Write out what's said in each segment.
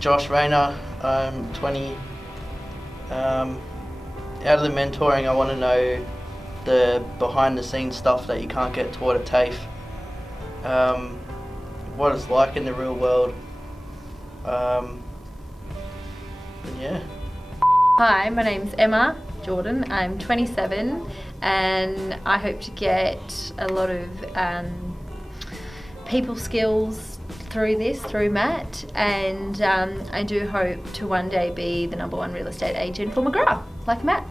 Josh Rayner. I'm 20. Out of the mentoring, I want to know the behind-the-scenes stuff that you can't get taught at Tafe. What it's like in the real world. And yeah. Hi, my name's Emma Jordan. I'm 27 and I hope to get a lot of people skills through Matt, and I do hope to one day be the #1 real estate agent for McGrath, like Matt.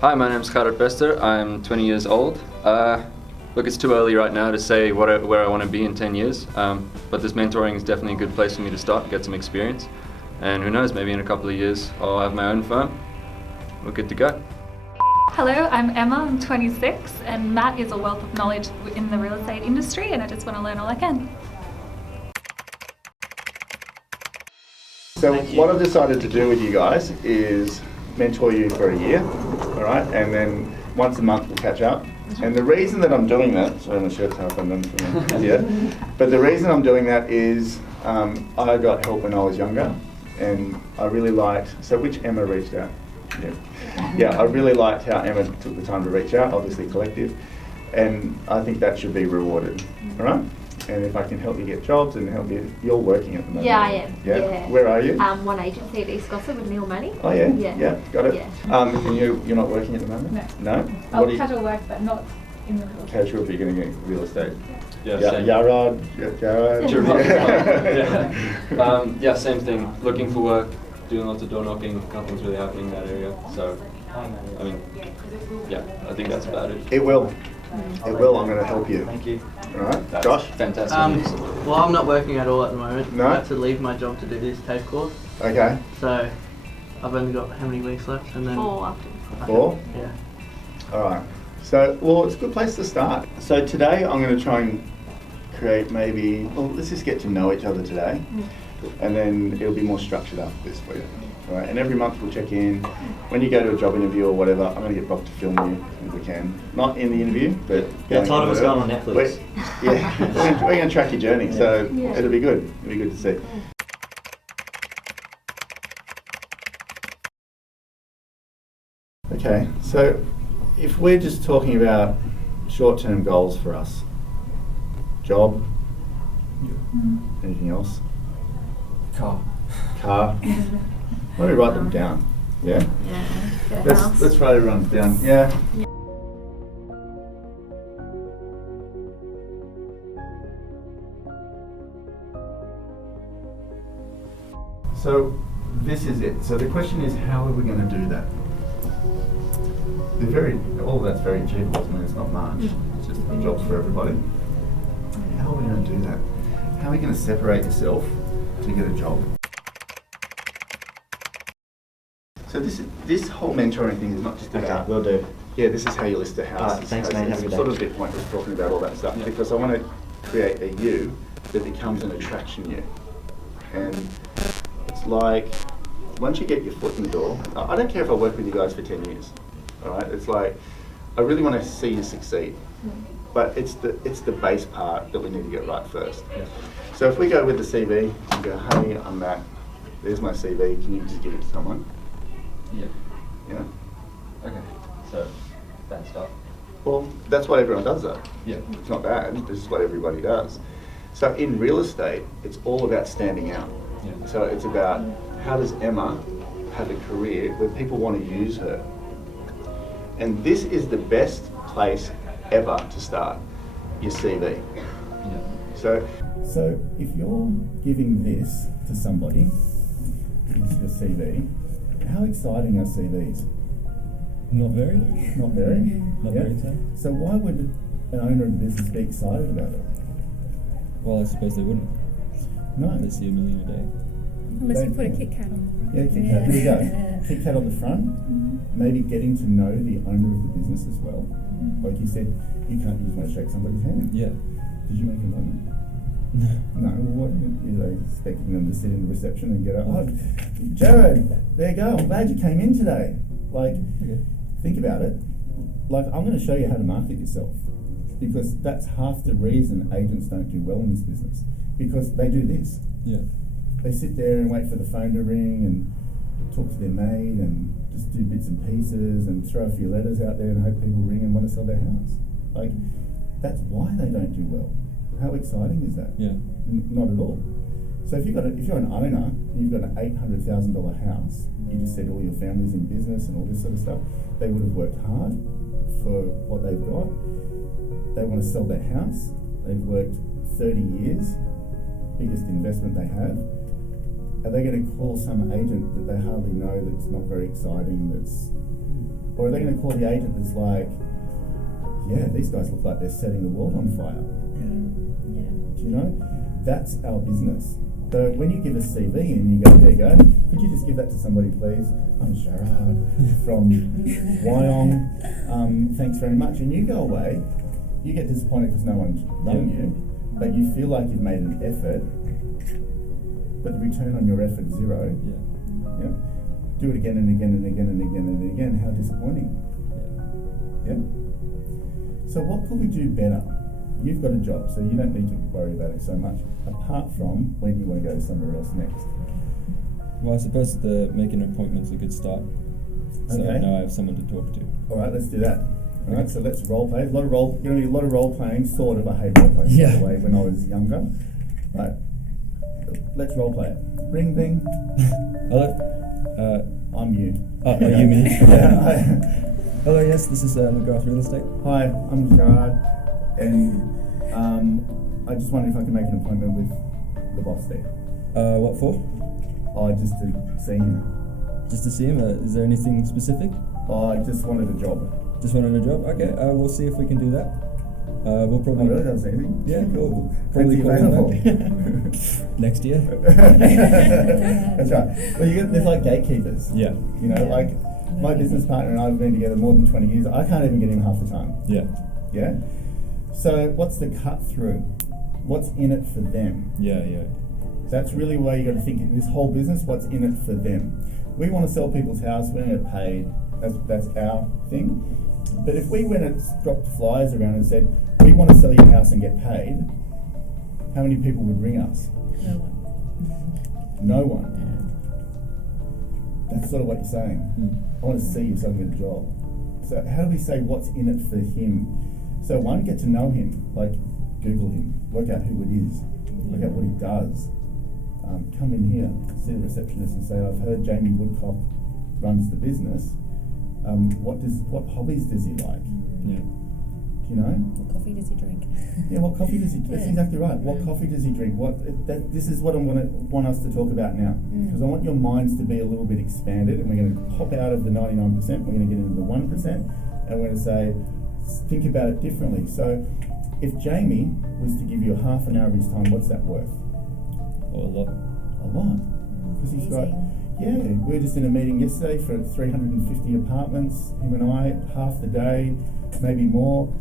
Hi, my name's Gerard Bester. I'm 20 years old. Look, it's too early right now to say where I want to be in 10 years, but this mentoring is definitely a good place for me to start, get some experience. And who knows, maybe in a couple of years I'll have my own firm. We're good to go. Hello, I'm Emma, I'm 26, and Matt is a wealth of knowledge in the real estate industry, and I just want to learn all I can. So what I've decided to do with you guys is mentor you for a year, all right? And then once a month we'll catch up. And the reason that I'm doing that, sorry my shirt's half undone from here, but the reason I'm doing that is I got help when I was younger, and I really liked, so which Emma reached out? Yeah, I really liked how Emma took the time to reach out, obviously collective, and I think that should be rewarded, all right? And if I can help you get jobs and help you, you're working at the moment. Yeah, I am. Yeah. Where are you? One agency at East Gossip with Neil Money. Oh yeah. Yeah. Yeah. Got it. Yeah. And you're not working at the moment? No. No. I'll casual work, but not in the real estate. Casual, if you're going to get real estate. Yeah, Yarad. Same thing. Looking for work, doing lots of door knocking. Nothing's really happening in that area. So, I mean, yeah, I think that's about it. It will. It will. I'm going to help you. Thank you. All right. That's Josh. Fantastic. Well, I'm not working at all at the moment. No? I had to leave my job to do this Tafe course. Okay. So I've only got how many weeks left, and then 4 after. 4. Yeah. All right. So, well, it's a good place to start. So today I'm going to try and create let's just get to know each other today, and then it'll be more structured after this for you. All right. And every month we'll check in. When you go to a job interview or whatever, I'm going to get Bob to film you if we can. Not in the interview, but Yeah, told him it's going on Netflix. We're going to track your journey, so it'll be good. It'll be good to see. Okay, so if we're just talking about short-term goals for us, job, anything else? Car. Let me write them down. Yeah. Yeah. Let's write everyone's down. Yeah. So this is it. So the question is, how are we going to do that? All that's very achievable. I mean, it's not much. It's just jobs for everybody. How are we going to do that? How are we going to separate yourself to get a job? So this whole mentoring thing is not just about. Okay, will do. Yeah, this is how you list a house. Alright, thanks, mate. Have a good day. Sort of a bit pointless talking about all that stuff because I want to create a you that becomes an attraction you. And it's like, once you get your foot in the door, I don't care if I work with you guys for 10 years, all right? It's like, I really want to see you succeed. But it's the base part that we need to get right first. Yeah. So if we go with the CV and go, hey, I'm Matt, there's my CV, can you just give it to someone? Yeah. Yeah? Okay. So, bad stuff. Well, that's what everyone does though. Yeah. It's not bad, this is what everybody does. So in real estate, it's all about standing out. Yeah. So it's about, how does Emma have a career where people want to use her? And this is the best place ever to start, your CV. Yeah. So if you're giving this to somebody, it's your CV, how exciting are CVs? Not very. Not very? Not Yeah. very so. So why would an owner of a business be excited about it? Well, I suppose they wouldn't. No. They see $1 million a day. Unless you put a Kit Kat on the front. Yeah, Kit Kat. Here we go. Kit Kat on the front. Maybe getting to know the owner of the business as well. Like you said, you can't just want to shake somebody's hand. Yeah. Did you make a moment? No. No. Well, what are they expecting them to sit in the reception and get up? Oh, Jared, there you go. I'm glad you came in today. Like, Okay. think about it. Like, I'm going to show you how to market yourself, because that's half the reason agents don't do well in this business, because they do this. Yeah. they sit there and wait for the phone to ring and talk to their maid and just do bits and pieces and throw a few letters out there and hope people ring and want to sell their house. Like, that's why they don't do well. How exciting is that? Yeah. Not at all. So if you're an owner and you've got an $800,000 house, you just said all your family's in business and all this sort of stuff, they would have worked hard for what they've got. They want to sell their house. They've worked 30 years, biggest investment they have. Are they going to call some agent that they hardly know that's not very exciting, or are they going to call the agent that's like, yeah, these guys look like they're setting the world on fire? Yeah. Do you know? That's our business. So when you give a CV and you go, there you go, could you just give that to somebody, please? I'm Gerard from Wyong. Thanks very much. And you go away, you get disappointed because no one's rung you, but you feel like you've made an effort, but the return on your effort is zero. Yeah. Yeah. Do it again and again and again and again and again. How disappointing. Yeah. So what could we do better? You've got a job, so you don't need to worry about it so much, apart from when you want to go somewhere else next. Well, I suppose making an appointment's a good start. So Okay. now I have someone to talk to. All right, let's do that. All right, so let's role play. You're going to do a lot of role playing. Sort of, I hate role playing, by the way, when I was younger. Right, let's role play it. Ring, ding. Hello? I'm you. Are you me? Yeah. Hello, yes, this is McGrath Real Estate. Hi, I'm Gerard, and I just wondered if I could make an appointment with the boss there. What for? Oh, just to see him. Just to see him? Is there anything specific? Oh, I just wanted a job. Just wanted a job? Okay, we'll see if we can do that. We'll Oh, probably... really? Doesn't say anything? Yeah, we'll Plenty probably call him available. back. Next year. That's right. Well, there's like gatekeepers. Yeah. You know, like my business partner and I have been together more than 20 years. I can't even get in half the time. Yeah. Yeah? So what's the cut through? What's in it for them? Yeah. That's really where you got to think, this whole business, what's in it for them? We want to sell people's house, we want to get paid, that's our thing. But if we went and dropped flyers around and said, we want to sell your house and get paid, how many people would ring us? No one. That's sort of what you're saying. I want to see you so I can get a job. So how do we say what's in it for him? So one, get to know him, like Google him, work out who it is, work out what he does. Come in here, see the receptionist and say, I've heard Jamie Woodcock runs the business. What hobbies does he like? Yeah. Do you know? What coffee does he drink? Yeah, what coffee does he? That's exactly right. What coffee does he drink? This is what I want us to talk about now, because I want your minds to be a little bit expanded, and we're going to pop out of the 99%. We're going to get into the 1%, and we're going to say, think about it differently. So, if Jamie was to give you half an hour of his time, what's that worth? Oh, a lot. A lot, because he's got. Yeah, we were just in a meeting yesterday for 350 apartments. Him and I, half the day, maybe more.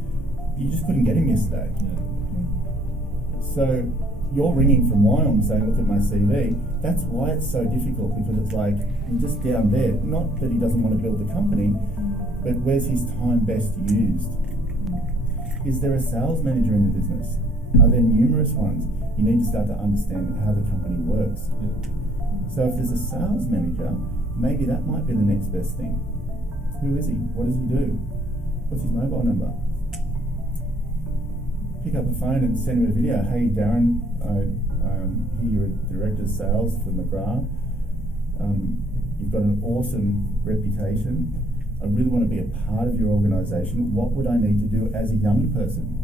You just couldn't get him yesterday. Yeah. So you're ringing from Wyong saying, look at my CV. That's why it's so difficult, because it's like, you're just down there. Not that he doesn't want to build the company, but where's his time best used? Is there a sales manager in the business? Are there numerous ones? You need to start to understand how the company works. Yeah. So if there's a sales manager, maybe that might be the next best thing. Who is he? What does he do? What's his mobile number? Pick up the phone and send him a video. Hey Darren, I hear you're a director of sales for McGrath. You've got an awesome reputation. I really want to be a part of your organisation. What would I need to do as a young person?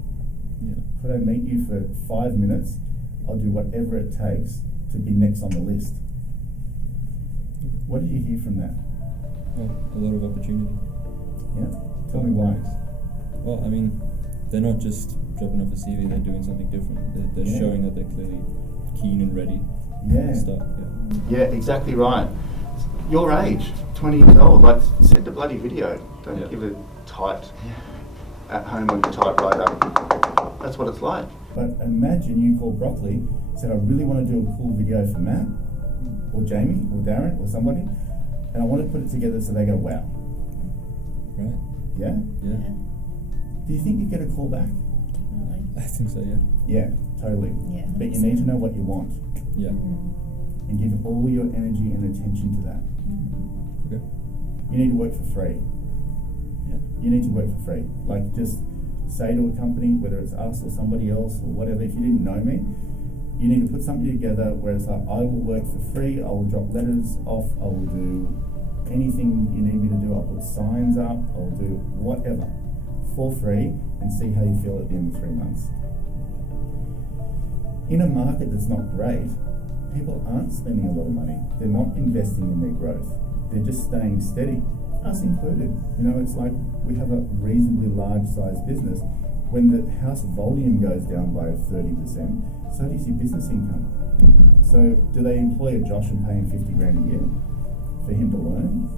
Yeah. Could I meet you for 5 minutes? I'll do whatever it takes to be next on the list. What did you hear from that? Well, a lot of opportunity. Yeah? Tell me why. Well, I mean, they're not just dropping off a CV, they're doing something different. They're Yeah. showing that they're clearly keen and ready Yeah. to start. Yeah. Yeah, exactly right. Your age, 20 years old, like, send a bloody video. Don't Yeah. give it typed at home on your typewriter. That's what it's like. But imagine you call Broccoli, said, I really want to do a cool video for Matt, or Jamie, or Darren, or somebody, and I want to put it together so they go, wow. Right? Yeah? Yeah. Do you think you get a call back? Definitely. I think so, yeah. Yeah, totally. Yeah, But you need to know what you want. Yeah. and give all your energy and attention to that. Okay. You need to work for free. Yeah. You need to work for free. Like, just say to a company, whether it's us or somebody else or whatever, if you didn't know me, you need to put something together where it's like, I will work for free, I will drop letters off, I will do anything you need me to do, I'll put signs up, I'll do whatever for free, and see how you feel at the end of 3 months. In a market that's not great, people aren't spending a lot of money. They're not investing in their growth. They're just staying steady, us included. You know, it's like we have a reasonably large sized business. When the house volume goes down by 30%, so does your business income. So do they employ a Josh and pay him 50 grand a year for him to learn?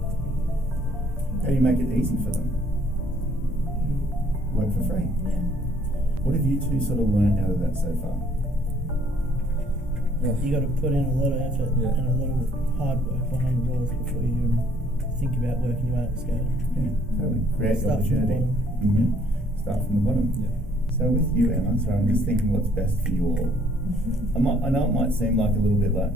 How do you make it easy for them? Work for free. Yeah. What have you two sort of learned out of that so far? You got to put in a lot of effort and a lot of hard work behind the doors before you even think about working your way up the scale. Yeah, totally. Create the Start from the opportunity. bottom. Start from the bottom. Yeah. So with you, Emma, so I'm just thinking what's best for you all. I know it might seem like a little bit like,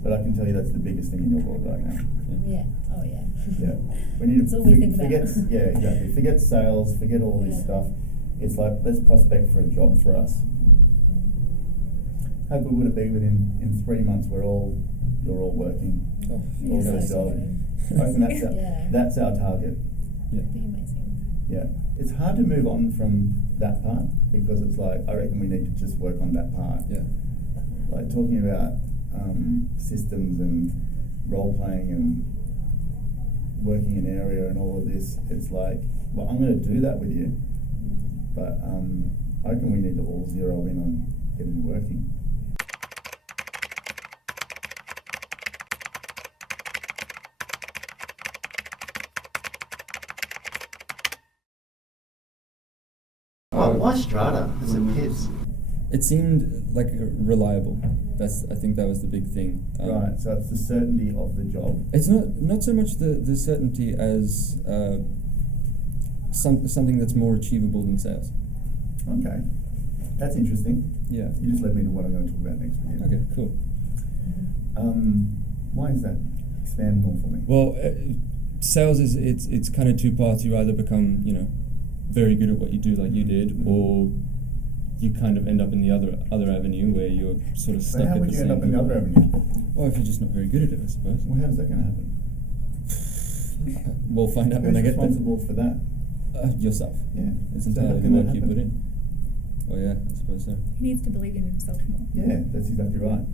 but I can tell you that's the biggest thing in your world right now. Yeah. Oh yeah. Yeah. We need That's to all we think about. forget. Yeah, exactly. Forget sales. Forget all this Yeah. stuff. It's like, let's prospect for a job for us. How good would it be within in 3 months you're all working? Oh, All got a so job. good. I reckon Yeah. that's our target. yeah. Be amazing. Yeah. It's hard to move on from that part because it's like, I reckon we need to just work on that part. Yeah. Like talking about systems and role playing and working in area and all of this, it's like, well, I'm going to do that with you, but I reckon we need to all zero in on getting you working. Why Strata? It's a piss. It seemed like reliable. I think that was the big thing. Right, so it's the certainty of the job. It's not so much the certainty as something that's more achievable than sales. Okay, that's interesting. Yeah. You just led me to what I'm going to talk about next with you. Okay, cool. Why is that? Expand more for me. Well, sales is it's kind of two paths. You either become very good at what you do, like you did, or you kind of end up in the other avenue where you're sort of stuck. But how at would the you end same up in the level. other avenue? Well, if you're just not very good at it, I suppose. Well, how does that going to happen? We'll find out when I Who's get there. responsible for that? Yourself. Yeah. It's So how entirely the can that work you happen? put in. Oh yeah, I suppose so. He needs to believe in himself more. Yeah, that's exactly right.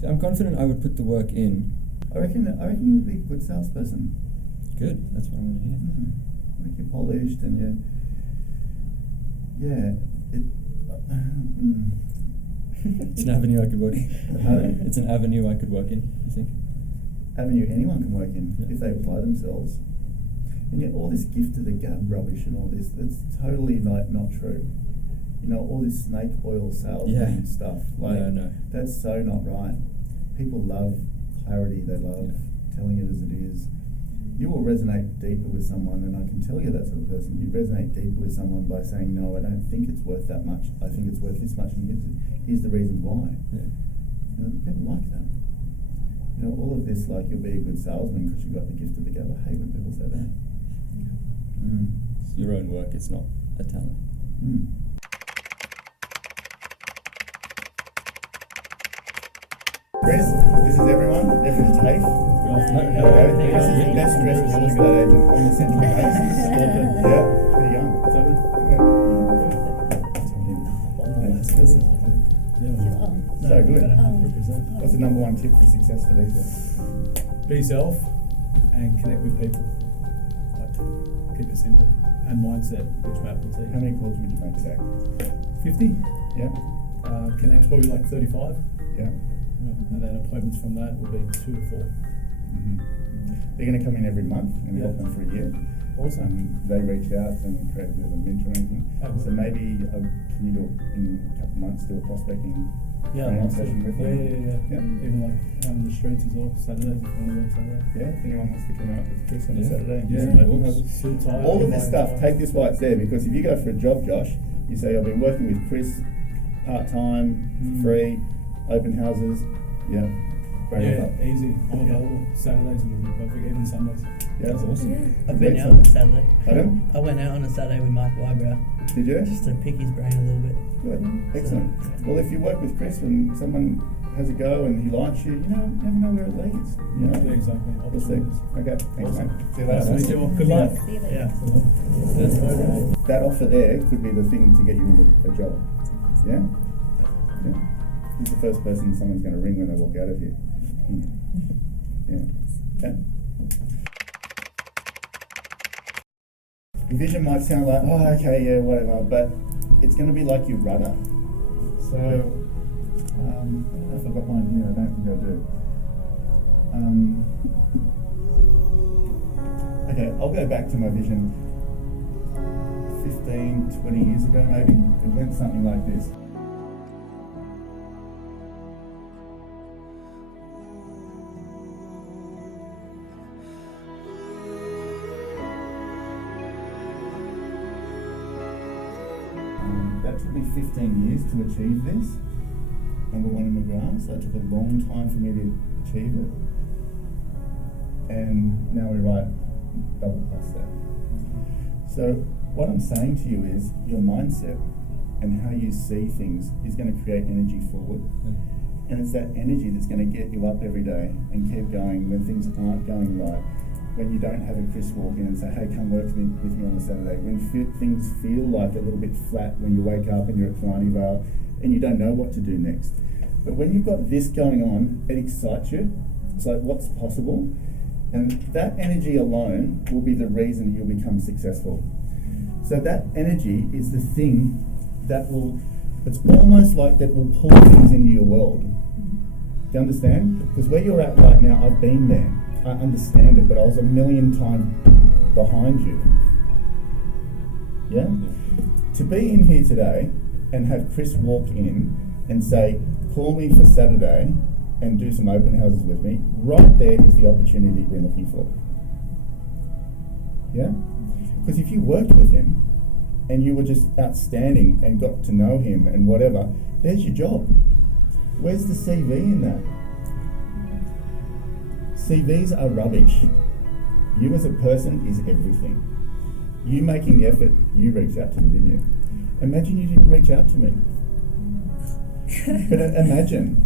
So I'm confident I would put the work in. I reckon you would be a good salesperson. Good. That's what I want to hear. Like you're polished and you're. Yeah. It's an avenue I could work in. Pardon? It's an avenue I could work in, you think? Avenue anyone can work in Yeah. if they apply themselves. And yet all this gift of the gab rubbish and all this, that's totally like not true. You know, all this snake oil salesman stuff. Like No. that's so not right. People love clarity, they love telling it as it is. You will resonate deeper with someone, and I can tell you that sort of person. You resonate deeper with someone by saying, no, I don't think it's worth that much. I think it's worth this much, and here's the reasons why. Yeah. You know, people like that. You know, all of this, like, you'll be a good salesman because you've got the gift of the gab. I hate when people say that. It's your own work, it's not a talent. Chris, this is everyone. Everyone's Tafe. Okay, this is the best dressed real estate agent on the Central Coast. Yeah, there you go. So good. What's the number one tip for success for these guys? Be yourself and connect with people. Like, keep it simple. And mindset, which Matt will tell How you. many calls would you make today? 50. Yeah, Connects probably like 35. yeah. And then appointments from that will be 2 to 4. They're going to come in every month and Yeah. help them for a year. Awesome. They reached out and created a bit of a mentoring thing. Oh, So maybe can you do in a couple of months do a prospecting training session with them? Yeah. Even like the streets as well, Saturdays if you want to work Saturday. Yeah, if anyone wants to come out with Chris on a Yeah. Saturday and do Yeah, some of open course. houses. Suit, tie, All of this invite stuff, tie. take this while it's there, because if you go for a job, Josh, you say, I've been working with Chris part-time, for free, open houses, Yeah. Great Yeah, offer. easy. I'm available. Saturdays would be perfect, even Sundays. Yeah, that's awesome. I've been out on a Saturday. Pardon? I went out on a Saturday with Mark Wybrow Did you? just to pick his brain a little bit. Good. Excellent. Well, if you work with Chris and someone has a go and he likes you, you never know where it leads. You know? Yeah, exactly. We'll see. Okay, thanks, Awesome. mate. See you Nice to meet later. you all. Good luck. See you later. Yeah. That offer there could be the thing to get you in a job. Yeah? Yeah. He's the first person someone's going to ring when they walk out of here. Yeah. Okay. Vision might sound like, oh, okay, yeah, whatever, but it's going to be like your rudder. So, I don't know if I've got mine here, I don't think I do. Okay, I'll go back to my vision 15, 20 years ago maybe. It went something like this. That took me 15 years to achieve this. Number one in McGrath, so it took a long time for me to achieve it. And now we write double plus that. So what I'm saying to you is your mindset and how you see things is going to create energy forward. And it's that energy that's going to get you up every day and keep going when things aren't going right. When you don't have a Chris walk in and say, hey, come work with me on a Saturday. When things feel like a little bit flat when you wake up and you're at Killarney Vale and you don't know what to do next. But when you've got this going on, it excites you. It's like, what's possible? And that energy alone will be the reason that you'll become successful. So that energy is the thing that will, it's almost like that will pull things into your world. Do you understand? Because where you're at right now, I've been there. I understand it, but I was a million times behind you. Yeah? To be in here today and have Chris walk in and say, call me for Saturday and do some open houses with me, right there is the opportunity we're looking for. Yeah? Because if you worked with him and you were just outstanding and got to know him and whatever, there's your job. Where's the CV in that? CVs are rubbish. You as a person is everything. You making the effort, you reached out to me, didn't you? Imagine you didn't reach out to me. But imagine.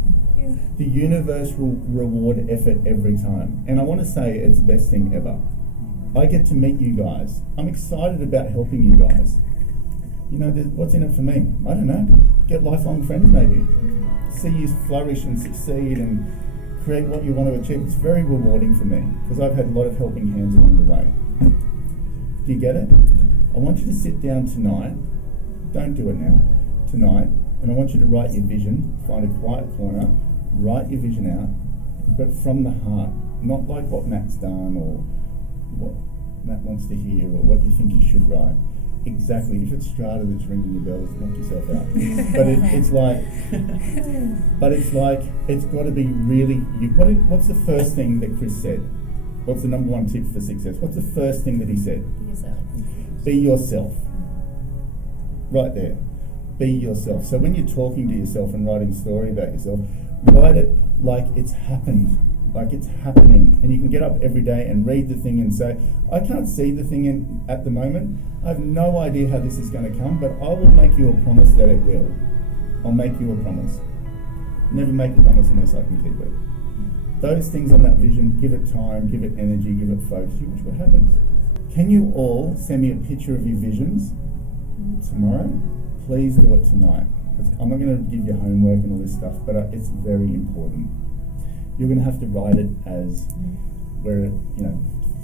The universe will reward effort every time. And I want to say it's the best thing ever. I get to meet you guys. I'm excited about helping you guys. You know, what's in it for me? I don't know. Get lifelong friends maybe. See you flourish and succeed and create what you want to achieve. It's very rewarding for me because I've had a lot of helping hands along the way. Do you get it? I want you to sit down tonight. Don't do it now. Tonight. And I want you to write your vision. Find a quiet corner. Write your vision out. But from the heart. Not like what Matt's done or what Matt wants to hear or what you think you should write. Exactly. If it's Strata that's ringing your bells, knock yourself out. But it's like it's got to be really. What's the first thing that Chris said? What's the number one tip for success? What's the first thing that he said? Be yourself. Be yourself. Right there. Be yourself. So when you're talking to yourself and writing a story about yourself, write it like it's happened. Like it's happening. And you can get up every day and read the thing and say, I can't see the thing at the moment. I have no idea how this is going to come, but I will make you a promise that it will. I'll make you a promise. Never make a promise unless I can keep it. Those things on that vision, give it time, give it energy, give it focus. You watch what happens. Can you all send me a picture of your visions tomorrow? Please do it tonight. I'm not going to give you homework and all this stuff, but it's very important. You're going to have to write it as where,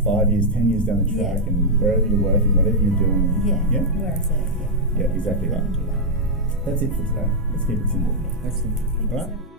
5 years, 10 years down the track, and wherever you're working, whatever you're doing. Yeah. Where I say, Yeah, exactly right. That's it for today. Let's keep it simple. Excellent. Thank All you right? so much.